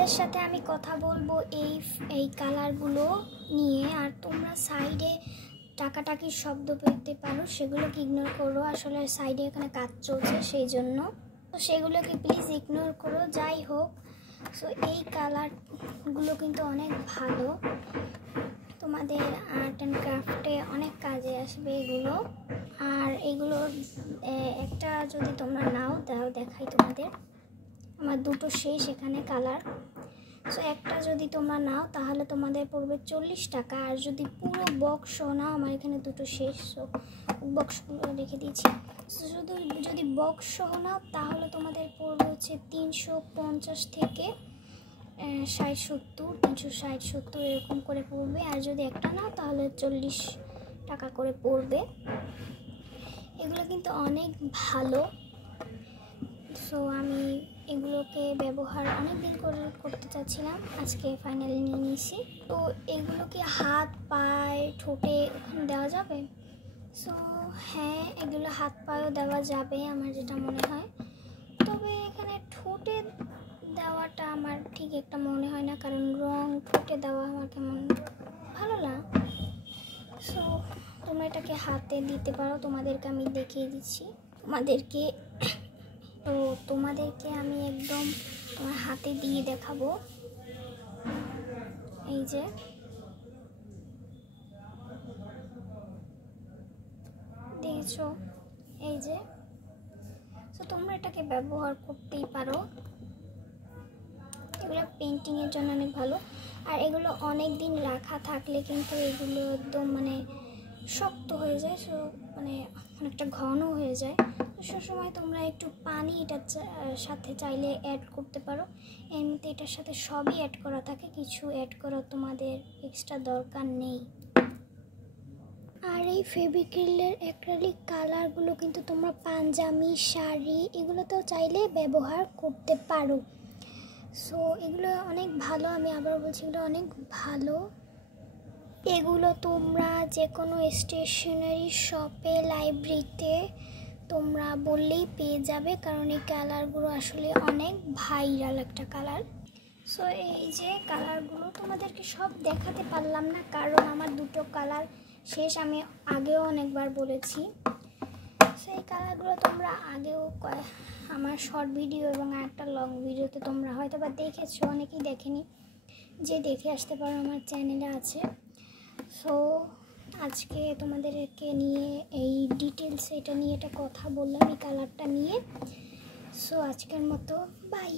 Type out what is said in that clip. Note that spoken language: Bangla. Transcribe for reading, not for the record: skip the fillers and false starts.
তোমাদের সাথে আমি কথা বলবো এই কালারগুলো নিয়ে। আর তোমরা সাইডে টাকাটাকির শব্দ পেতে পারো, সেগুলোকে ইগনোর করো। আসলে সাইডে এখানে কাজ চলছে সেই জন্য, তো সেগুলোকে প্লিজ ইগনোর করো। যাই হোক, সো এই কালারগুলো কিন্তু অনেক ভালো, তোমাদের আর্ট অ্যান্ড ক্রাফটে অনেক কাজে আসবে এগুলো। আর এগুলোর একটা যদি তোমরা নাও দেখাই তোমাদের, আমার দুটো শেষ এখানে কালার। সো একটা যদি তোমরা নাও তাহলে তোমাদের পড়বে 40 টাকা। আর যদি পুরো বক্স নাও, আমার এখানে দুটো শেষ, সো বক্সগুলো রেখে দিয়েছি। শুধু যদি বক্স সহ নাও তাহলে তোমাদের পড়বে হচ্ছে 350 থেকে 60-70, 360-70 এরকম করে পড়বে। আর যদি একটা নাও তাহলে 40 টাকা করে পড়বে। এগুলো কিন্তু অনেক ভালো। সো আমি এগুলোকে ব্যবহার অনেক দিন করে করতে চাচ্ছিলাম, আজকে ফাইনালি নিয়ে নিয়েছি। তো এগুলোকে হাত পায়ে ঠোঁটে ওখানে দেওয়া যাবে? সো হ্যাঁ, এগুলো হাত পায়েও দেওয়া যাবে আমার যেটা মনে হয়। তবে এখানে ঠোঁটে দেওয়াটা আমার ঠিক একটা মনে হয় না, কারণ রং ঠোঁটে দেওয়া আমার কেমন ভালো না। সো তোমরা এটাকে হাতে দিতে পারো, তোমাদেরকে আমি দেখিয়ে দিচ্ছি। তোমাদেরকে আমি একদম তোমার হাতে দিয়ে দেখাবো। এই যে দেখছো, এই যে। তো তোমরা এটাকে ব্যবহার করতেই পারো, এগুলো পেন্টিংয়ের জন্য অনেক ভালো। আর এগুলো অনেক দিন রাখা থাকলে কিন্তু এগুলো একদম মানে শক্ত হয়ে যায়, সো মানে অনেকটা ঘন হয়ে যায়। তো সবসময় তোমরা একটু পানি এটার সাথে চাইলে অ্যাড করতে পারো। এমনিতে এটার সাথে সবই অ্যাড করা থাকে, কিছু অ্যাড করা তোমাদের এক্সট্রা দরকার নেই। আর এই ফেভিক্রিলের অ্যাক্রিলিক কালারগুলো কিন্তু তোমরা পাঞ্জাবি, শাড়ি এগুলোতেও চাইলে ব্যবহার করতে পারো। সো এগুলো অনেক ভালো, আমি আবার বলছি এগুলো অনেক ভালো। এগুলো তোমরা যে কোনো স্টেশনারি শপে, লাইব্রেরিতে তোমরা বললেই পেয়ে যাবে, কারণ এই কালারগুলো আসলে অনেক ভাইরাল একটা কালার। সো এই যে কালারগুলো তোমাদেরকে সব দেখাতে পারলাম না, কারণ আমার দুটো কালার শেষ, আমি আগেও অনেকবার বলেছি। সেই কালারগুলো তোমরা আগেও আমার শর্ট ভিডিও এবং একটা লং ভিডিওতে তোমরা হয়তো বা দেখেছো, অনেকেই দেখেনি, যে দেখে আসতে পারো, আমার চ্যানেলে আছে। সো আজকে তোমাদেরকে নিয়ে এই ডিটেলস এটা নিয়ে কথা বললাম, এই কালারটা নিয়ে। সো আজকের মতো বাই।